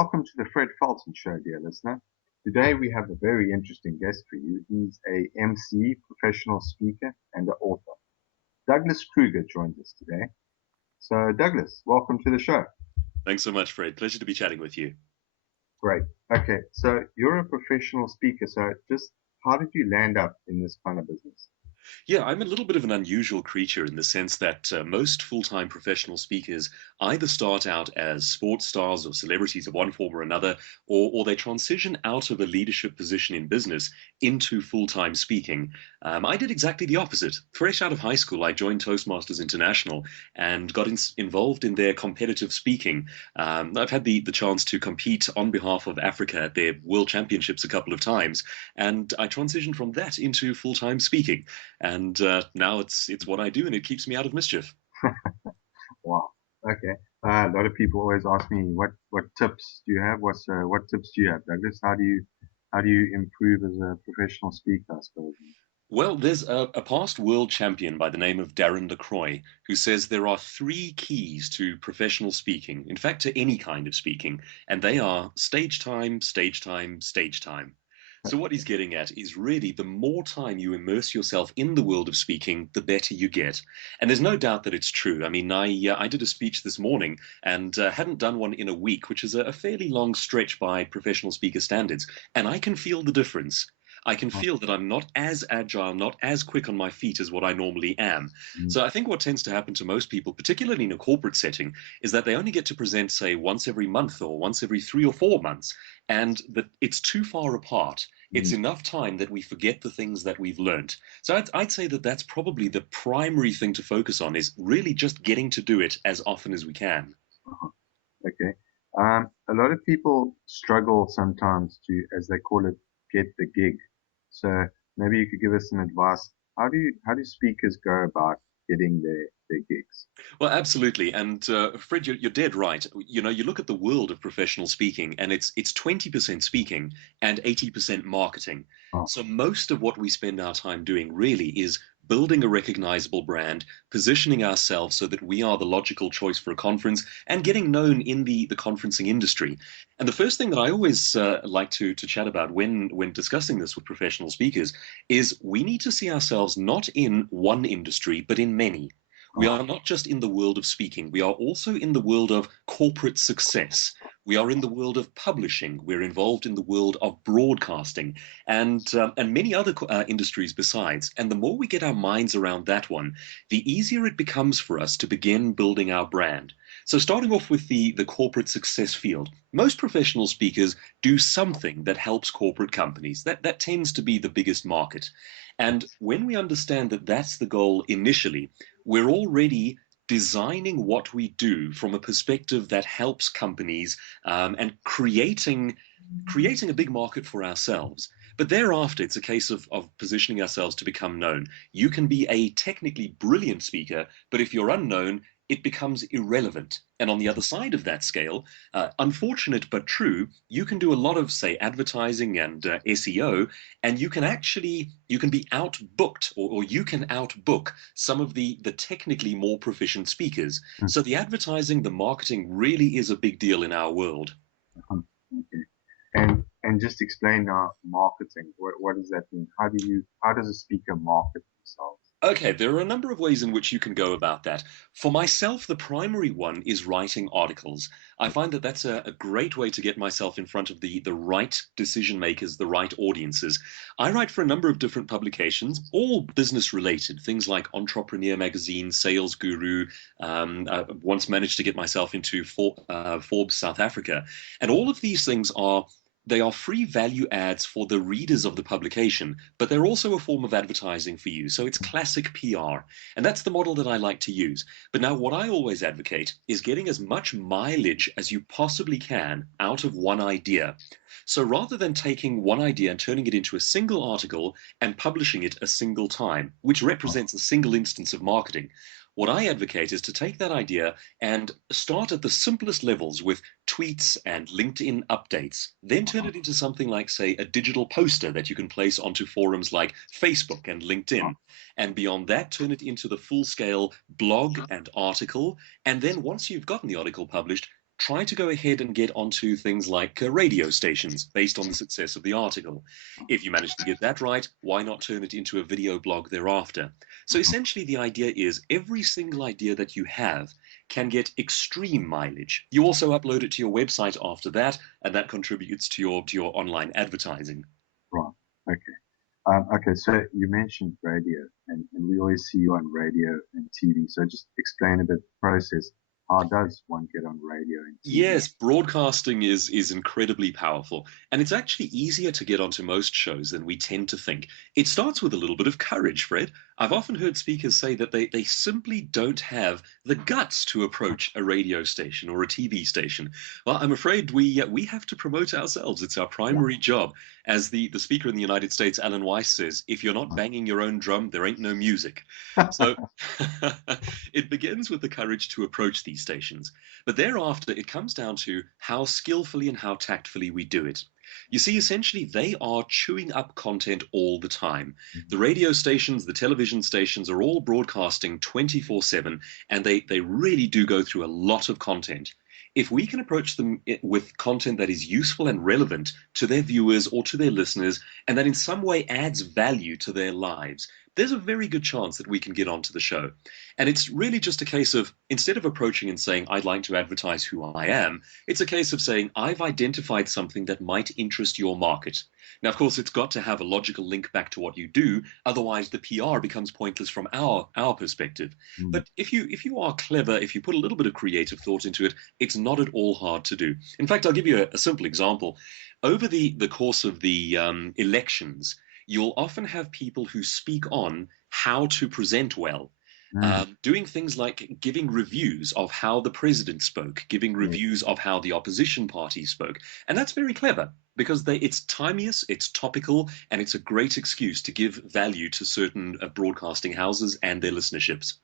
welcome to the Fred Felton Show, dear listener. Today we have a very interesting guest for you. He's a MC, professional speaker, and an author. Douglas Kruger joins us today. So, Douglas, welcome to the show. Thanks so much, Fred. Pleasure to be chatting with you. Great. Okay, so you're a professional speaker. So, just how did you land up in this kind of business? Yeah, I'm a little bit of an unusual creature in the sense that most full-time professional speakers either start out as sports stars or celebrities of one form or another, or they transition out of a leadership position in business into full-time speaking. I did exactly the opposite. Fresh out of high school, I joined Toastmasters International and got involved in their competitive speaking. I've had the chance to compete on behalf of Africa at their World Championships a couple of times, and I transitioned from that into full-time speaking. And now it's what I do, and it keeps me out of mischief. Wow. Okay. A lot of people always ask me, what tips do you have? What tips do you have, Douglas? How do you improve as a professional speaker, I suppose? Well, there's a past world champion by the name of Darren LaCroix who says there are three keys to professional speaking, in fact, to any kind of speaking, and they are stage time, stage time, stage time. So what he's getting at is really the more time you immerse yourself in the world of speaking, the better you get. And there's no doubt that it's true. I mean, I did a speech this morning and hadn't done one in a week, which is a fairly long stretch by professional speaker standards, and I can feel the difference. I can feel that I'm not as agile, not as quick on my feet as what I normally am. Mm. So I think what tends to happen to most people, particularly in a corporate setting, is that they only get to present, say, once every month or once every 3 or 4 months, and that it's too far apart. It's Mm. enough time that we forget the things that we've learned. So I'd say that that's probably the primary thing to focus on is really just getting to do it as often as we can. Uh-huh. Okay. A lot of people struggle sometimes to, as they call it, get the gig. So maybe you could give us some advice. How do speakers go about getting their gigs? Well, absolutely. And Fred, you're dead right. You know, you look at the world of professional speaking, and it's 20% speaking and 80% marketing. Oh, So most of what we spend our time doing really is building a recognizable brand, positioning ourselves so that we are the logical choice for a conference, and getting known in the conferencing industry. And the first thing that I always like to chat about when discussing this with professional speakers is we need to see ourselves not in one industry, but in many. We oh, are not just in the world of speaking, we are also in the world of corporate success. We are in the world of publishing. We're involved in the world of broadcasting and many other industries besides. And the more we get our minds around that one, the easier it becomes for us to begin building our brand. So, starting off with the corporate success field, most professional speakers do something that helps corporate companies. That tends to be the biggest market. And when we understand that that's the goal initially, we're already designing what we do from a perspective that helps companies and creating a big market for ourselves. But thereafter, it's a case of positioning ourselves to become known. You can be a technically brilliant speaker, but if you're unknown, it becomes irrelevant. And on the other side of that scale, unfortunate but true, you can do a lot of, say, advertising and SEO, and you can be outbooked, or you can outbook some of the technically more proficient speakers. mm, So the advertising, the marketing really is a big deal in our world. okay. And just explain now marketing. What does that mean? How does a speaker market themselves? Okay, there are a number of ways in which you can go about that. For myself, the primary one is writing articles. I find that that's a great way to get myself in front of the right decision makers, the right audiences. I write for a number of different publications, all business related, things like Entrepreneur Magazine, Sales Guru. Once managed to get myself into Forbes South Africa. And all of these things are they are free value ads for the readers of the publication, but they're also a form of advertising for you. So it's classic PR. And that's the model that I like to use. But now, what I always advocate is getting as much mileage as you possibly can out of one idea. So rather than taking one idea and turning it into a single article and publishing it a single time, which Oh, represents a single instance of marketing, what I advocate is to take that idea and start at the simplest levels with tweets and LinkedIn updates, then turn uh-huh, it into something like, say, a digital poster that you can place onto forums like Facebook and uh-huh, LinkedIn. And beyond that, turn it into the full scale blog and article. And then once you've gotten the article published, try to go ahead and get onto things like radio stations based on the success of the article. If you manage to get that right, why not turn it into a video blog thereafter? So essentially, the idea is every single idea that you have can get extreme mileage. You also upload it to your website after that, and that contributes to your online advertising. Right. Okay. Okay. So you mentioned radio, and we always see you on radio and TV. So just explain a bit the process. How does one get on radio and TV? Yes, broadcasting is incredibly powerful, and it's actually easier to get onto most shows than we tend to think. It starts with a little bit of courage, Fred. I've often heard speakers say that they simply don't have the guts to approach a radio station or a TV station. Well, I'm afraid we have to promote ourselves. It's our Yeah. primary job. As the speaker in the United States, Alan Weiss, says, if you're not banging your own drum, there ain't no music. So it begins with the courage to approach these stations. But thereafter, it comes down to how skillfully and how tactfully we do it. You see, essentially, they are chewing up content all the time. The radio stations, the television stations are all broadcasting 24/7, and they really do go through a lot of content. If we can approach them with content that is useful and relevant to their viewers or to their listeners, and that in some way adds value to their lives, there's a very good chance that we can get onto the show. And it's really just a case of, instead of approaching and saying, I'd like to advertise who I am, it's a case of saying, I've identified something that might interest your market. Now, of course, it's got to have a logical link back to what you do. Otherwise, the PR becomes pointless from our perspective. Mm. But if you are clever, if you put a little bit of creative thought into it, it's not at all hard to do. In fact, I'll give you a simple example. Over the course of the elections, you'll often have people who speak on how to present well. Mm. Doing things like giving reviews of how the president spoke, giving Yeah. reviews of how the opposition party spoke. And that's very clever because it's timeous, it's topical, and it's a great excuse to give value to certain broadcasting houses and their listenerships.